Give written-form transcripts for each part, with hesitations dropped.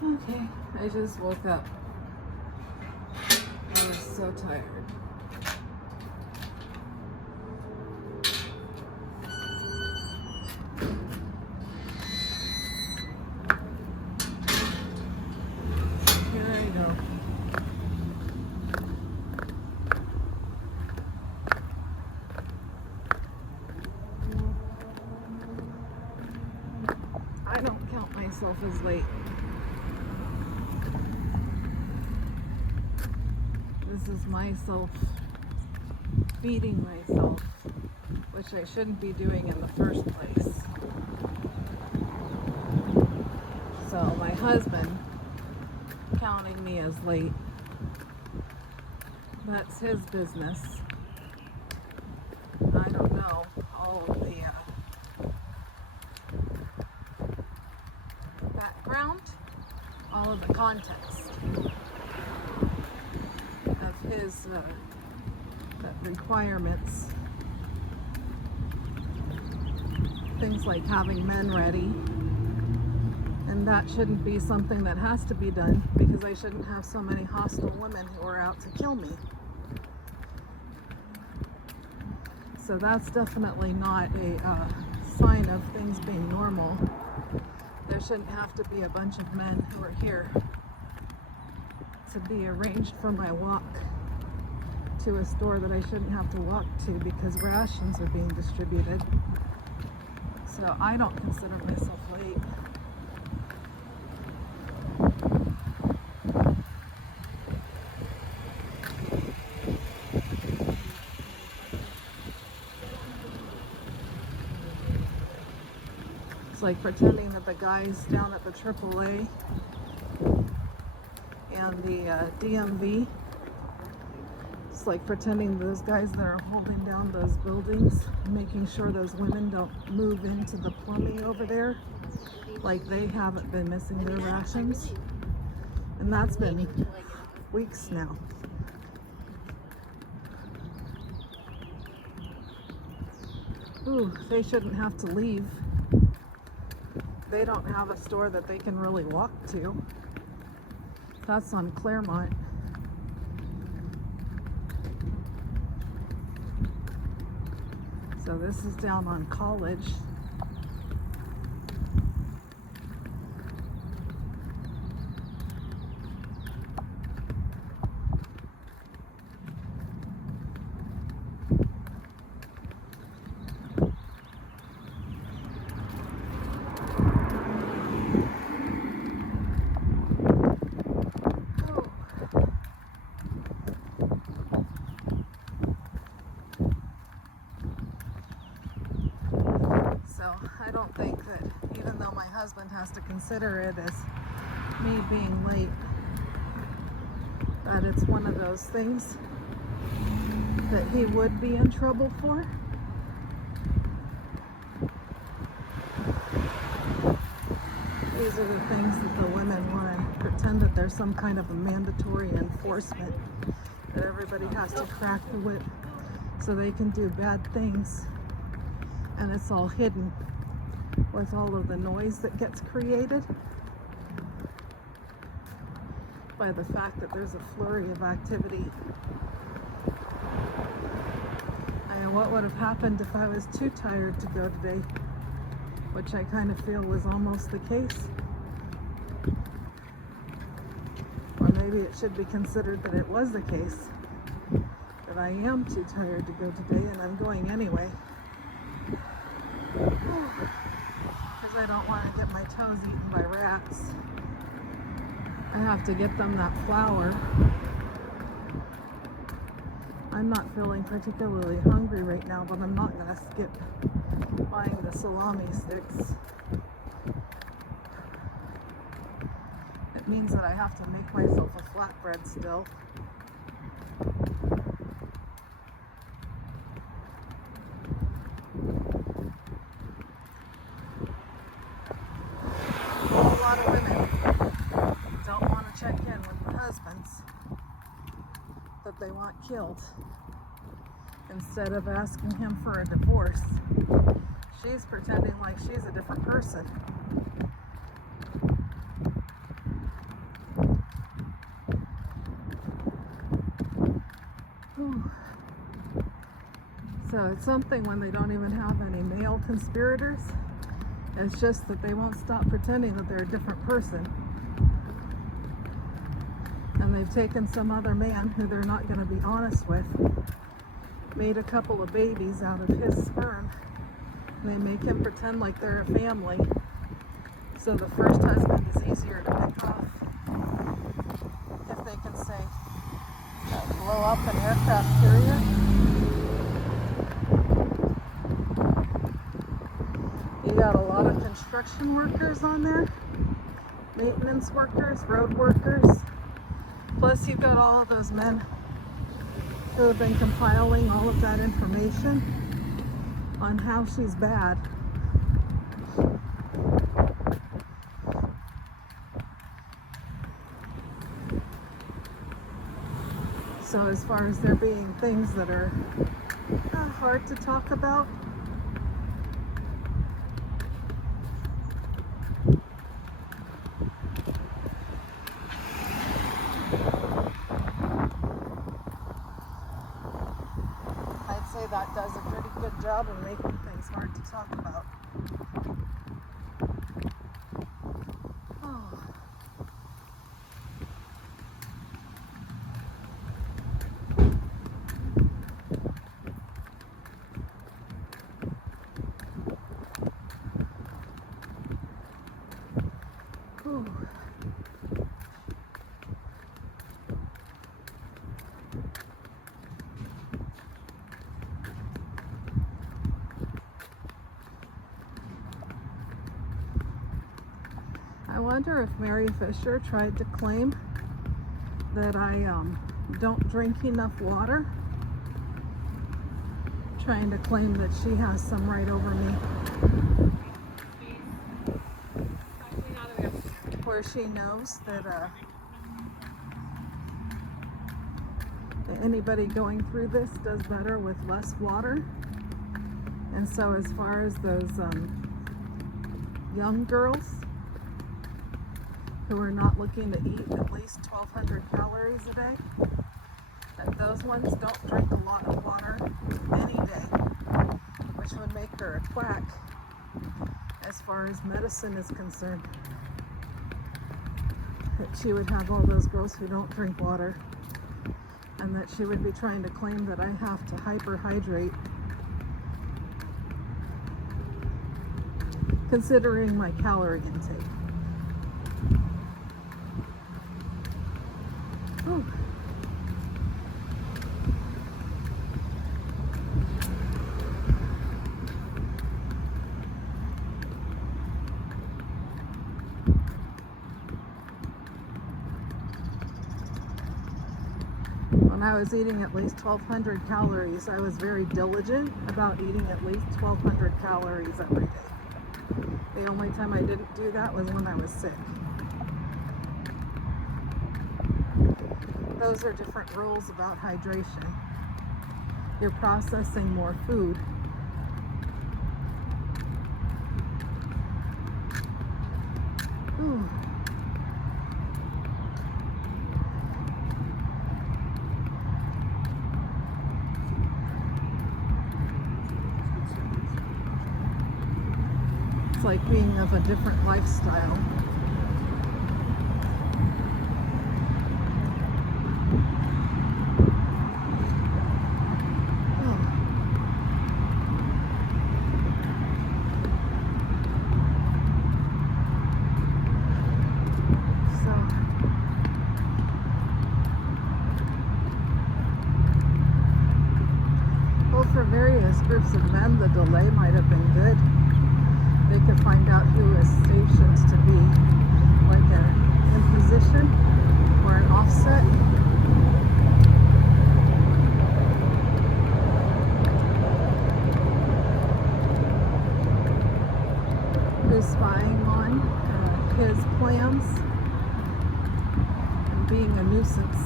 Okay, I just woke up. I was so tired. Here I go. I don't count myself as late. This is myself feeding myself, which I shouldn't be doing in the first place. So my husband counting me as late, that's his business. I don't know all of the background, all of the context of his requirements. Things like having men ready. And that shouldn't be something that has to be done because I shouldn't have so many hostile women who are out to kill me. So that's definitely not a sign of things being normal. There shouldn't have to be a bunch of men who are here to be arranged for my walk to a store that I shouldn't have to walk to because rations are being distributed. So I don't consider myself late. It's like pretending that the guys down at the AAA and the DMV, it's like pretending those guys that are holding down those buildings, making sure those women don't move into the plumbing over there, like they haven't been missing their rations. And that's been weeks now. Ooh, they shouldn't have to leave. They don't have a store that they can really walk to. That's on Claremont. So this is down on College. So I don't think that, even though my husband has to consider it as me being late, that it's one of those things that he would be in trouble for. These are the things that the women want to pretend that there's some kind of a mandatory enforcement, that everybody has to crack the whip so they can do bad things. And it's all hidden with all of the noise that gets created by the fact that there's a flurry of activity. I mean, what would have happened if I was too tired to go today? Which I kind of feel was almost the case. Or maybe it should be considered that it was the case, that I am too tired to go today and I'm going anyway. Because I don't want to get my toes eaten by rats. I have to get them that flour. I'm not feeling particularly hungry right now, but I'm not going to skip buying the salami sticks. It means that I have to make myself a flatbread still. A lot of women don't want to check in with their husbands that they want killed. Instead of asking him for a divorce, she's pretending like she's a different person. So it's something when they don't even have any male conspirators. It's just that they won't stop pretending that they're a different person. And they've taken some other man who they're not going to be honest with, made a couple of babies out of his sperm, and they make him pretend like they're a family. So the first husband is easier to pick off if they can say, blow up an aircraft carrier. You got a lot of construction workers on there, maintenance workers, road workers. Plus you've got all of those men who have been compiling all of that information on how she's bad. So as far as there being things that are hard to talk about, I'd say that does a pretty good job of making things hard to talk about. Oh. Whew. I wonder if Mary Fisher tried to claim that I don't drink enough water, trying to claim that she has some right over me, where she knows that anybody going through this does better with less water. And so as far as those young girls who are not looking to eat at least 1,200 calories a day, and those ones don't drink a lot of water any day, which would make her a quack as far as medicine is concerned. That she would have all those girls who don't drink water, and that she would be trying to claim that I have to hyperhydrate, considering my calorie intake. Ooh. When I was eating at least 1,200 calories, I was very diligent about eating at least 1,200 calories every day. The only time I didn't do that was when I was sick. Those are different rules about hydration. You're processing more food. Ooh. It's like being of a different lifestyle. For various groups of men, the delay might have been good. They could find out who is stationed to be like an imposition or an offset. Who's spying on his plans and being a nuisance.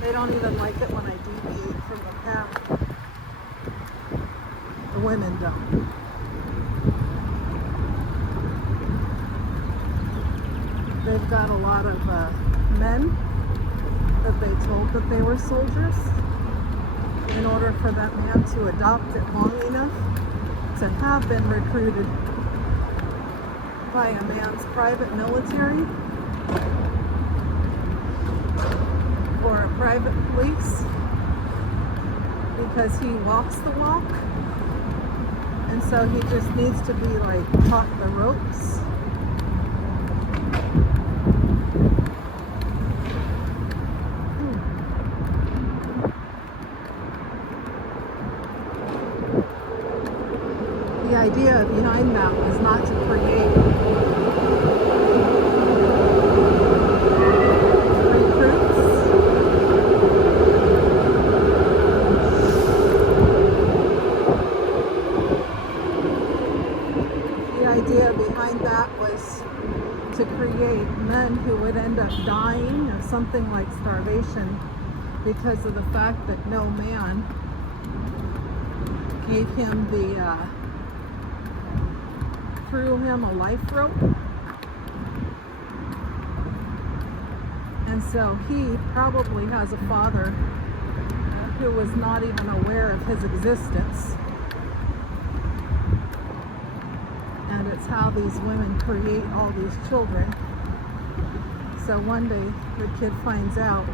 They don't even like it when I deviate from the path. The women don't. They've got a lot of men that they told that they were soldiers in order for that man to adopt it long enough to have been recruited by a man's private military or a private police, because he walks the walk, and so he just needs to be like taught the ropes. The idea behind that was not to create recruits. The idea behind that was to create men who would end up dying of something like starvation because of the fact that no man gave him threw him a life rope. And so he probably has a father who was not even aware of his existence. And it's how these women create all these children. So one day the kid finds out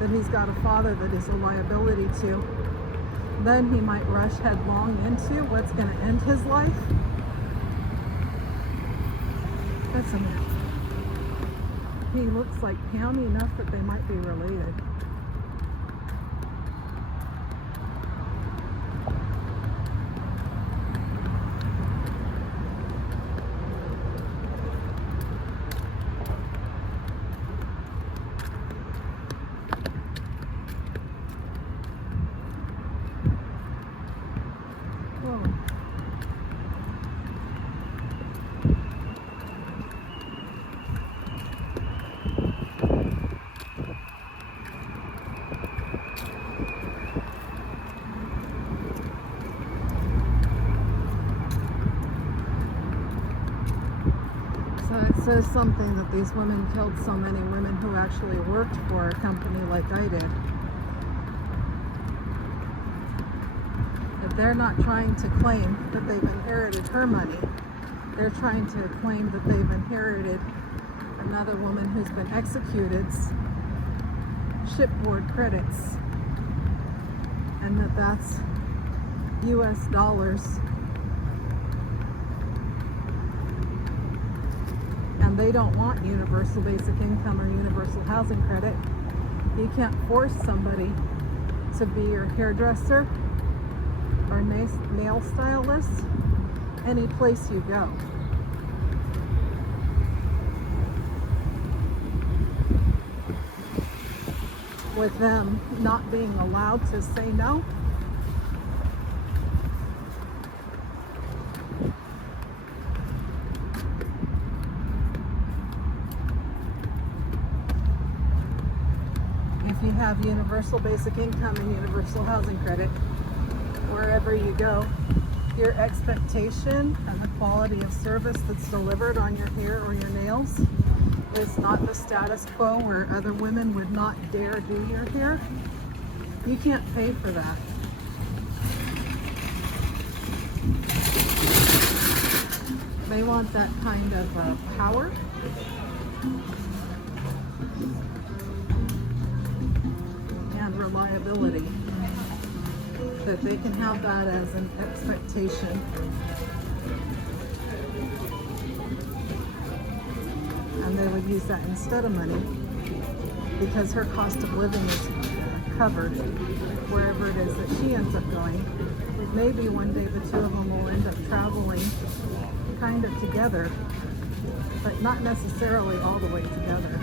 that he's got a father that is a liability to. Then he might rush headlong into what's going to end his life. That's a man. He looks like Pammy enough that they might be related. Whoa. So it says something that these women killed so many women who actually worked for a company like I did. That they're not trying to claim that they've inherited her money. They're trying to claim that they've inherited another woman who's been executed's shipboard credits. And that's US dollars. And they don't want universal basic income or universal housing credit. You can't force somebody to be your hairdresser or nail stylist any place you go. With them not being allowed to say no. If you have universal basic income and universal housing credit, wherever you go, your expectation and the quality of service that's delivered on your hair or your nails is not the status quo where other women would not dare do your hair. You can't pay for that. They want that kind of power. And reliability. That they can have that as an expectation. And they would use that instead of money because her cost of living is covered wherever it is that she ends up going. Maybe one day the two of them will end up traveling kind of together, but not necessarily all the way together.